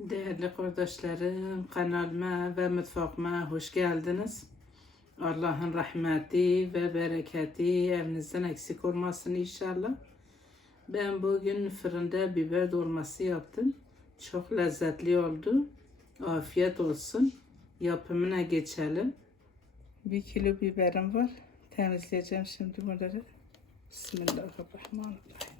Değerli kardeşlerim, kanalıma ve mutfağıma hoş geldiniz. Allah'ın rahmeti ve bereketi evinizden eksik olmasın inşallah. Ben bugün fırında biber dolması yaptım. Çok lezzetli oldu. Afiyet olsun. Yapımına geçelim. Bir kilo biberim var. Temizleyeceğim şimdi bunları. Bismillahirrahmanirrahim.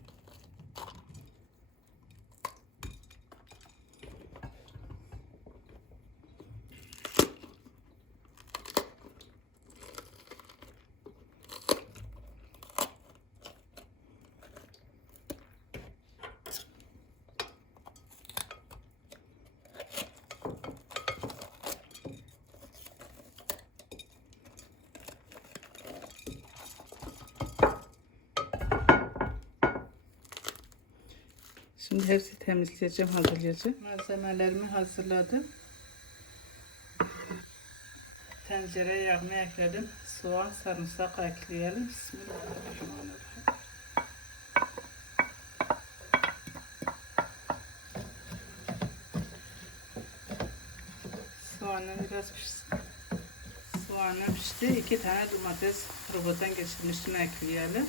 Şimdi hepsi temizleyeceğim, hazırlayacağım. Malzemelerimi hazırladım. Tencereye yağımı ekledim. Soğan, sarımsak ekleyelim. Bismillahirrahmanirrahim. Soğanım biraz pişsin. Soğanım pişti. İki tane domates robottan geçirmiştim ekleyelim.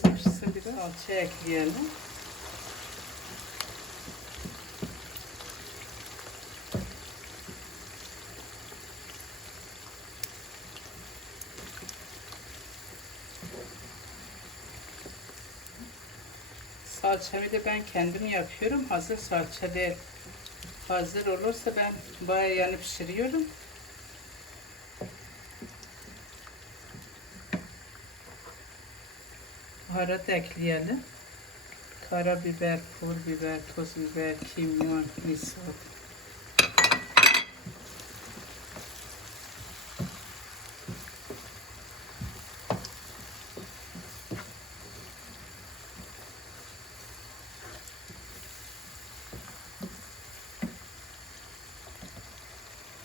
Pişsin biraz. Salça ekleyelim. Salçamı da ben kendim yapıyorum. Hazır salça değil. Hazır olursa ben bayağı yani pişiriyorum. Baharat ekleyelim. Karabiber, pul biber, toz biber, kimyon, misot.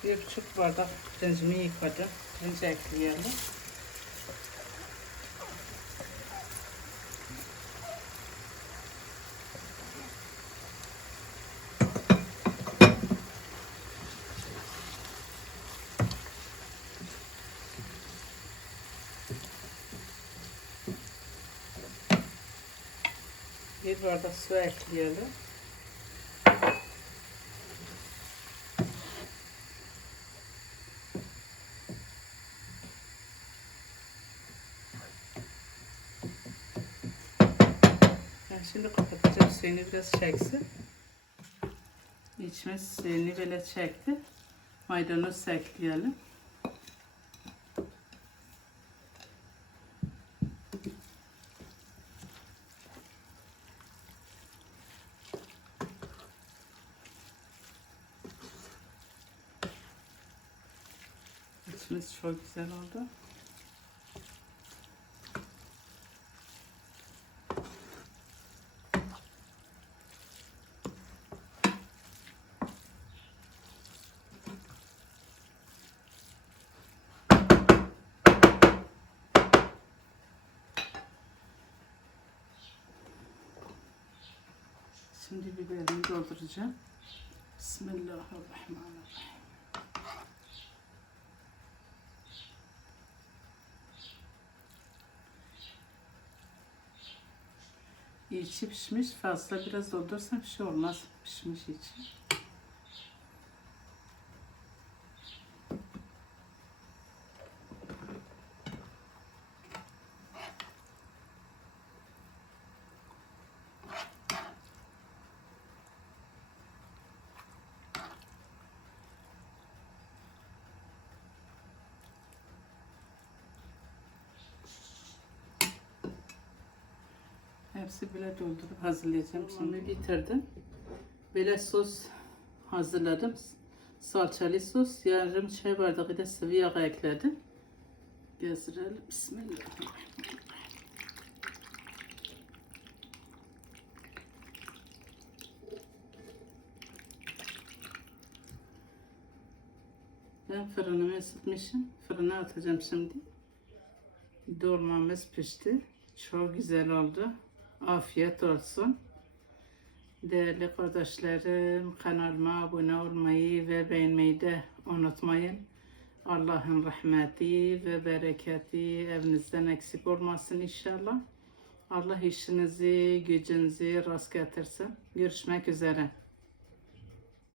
Bir buçuk bardak pirincimi yıkadım. Pirinci ekleyelim. Bir bardak su ekleyelim. Şimdi kapatacağım suyunu biraz çeksin. İçimiz suyunu böyle çekti. Maydanoz ekleyelim. İçimiz çok güzel oldu. Şimdi biberimi dolduracağım. Bismillahirrahmanirrahim. İçi pişmiş. Fazla biraz doldursam bir şey olmaz. Pişmiş içi. Hepsi böyle doldurup hazırlayacağım. Şimdi bitirdim. Böyle sos hazırladım. Salçalı sos. Yarım çay bardağı da sıvı yağ ekledim. Gezdirelim. Bismillahirrahmanirrahim. Ben fırınımı ısıtmışım. Fırına atacağım şimdi. Dolmamız pişti. Çok güzel oldu. Afiyet olsun. Değerli kardeşlerim kanalıma abone olmayı ve beğenmeyi de unutmayın. Allah'ın rahmeti ve bereketi evinizden eksik olmasın inşallah. Allah işinizi, gücünüzü rast getirsin. Görüşmek üzere.